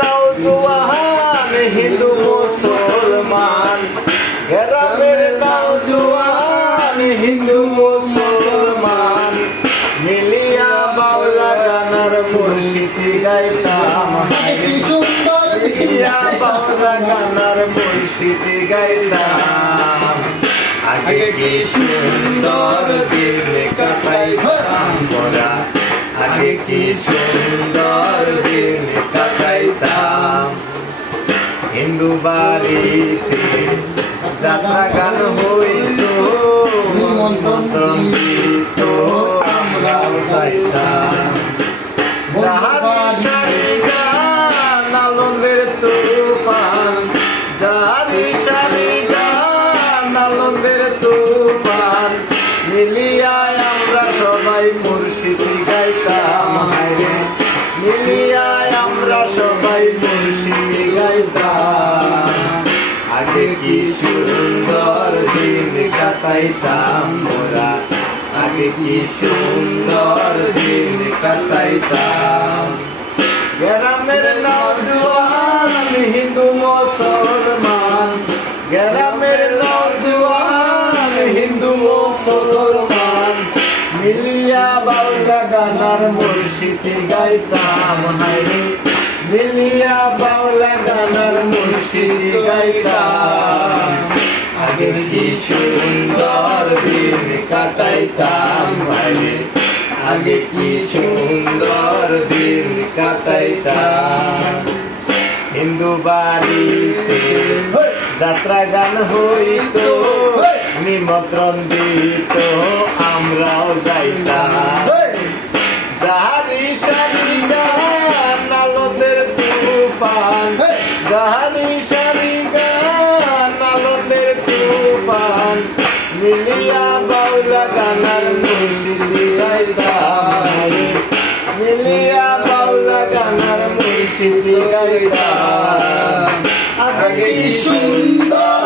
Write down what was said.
নওজোয়ান হিন্দু মুসলমান, গ্রামের নওজোয়ান হিন্দু মুসলমান, মিলিয়া বাউলা গানার মুর্শিদি গাইতাম, মিলিয়া বাউলা গানার মুর্শিদি গাইতাম। আগে কি সুন্দর দিন কাটাইতাম মোরা, আগে কি সুন্দর দিন কাটাইতাম। হিন্দু বাড়িতে যাত্রা গান হইত, নিমন্ত্রণ দিত আমরাও যাইতাম। জাহারি সারি গান আনন্দের তুফান, জাহারি সারি গান আনন্দের তুফান, মিলিয়া আমরা সবাই মুর্শিদি গাইতাম হায়রে, মিলিয়া আমরা সবাই মুর্শিদি গাইতাম। আগে কি সুন্দর দিন কাটাইতাম মোরা, আগে কি সুন্দর দিন কাটাইতাম। গ্রামের নওজোয়ান হিন্দু মুসলমান, গ্রামের নওজোয়ান হিন্দু মুসলমান, মিলিয়া বাউলা গানার মুর্শিদি গাইতাম হায়রে, মিলিয়া বাউলা গানার মুর্শিদি গাইতাম। আগে কি সুন্দর দিন কাটাইতাম হায়রে, আগে কি সুন্দর দিন কাটাইতাম। হিন্দু বাড়িতে যাত্রা গান হইত, নিমন্ত্রণ দিত আমরাও যাইতাম। জাহারি সারি গান আনন্দের তুফান, জাহারি সারি গান আনন্দের তুফান, মিলিয়া বাউলা গানার মুর্শিদি গাইতাম, মিলিয়া বাউলা গানার মুর্শিদি গাইতাম। আগে কি সুন্দর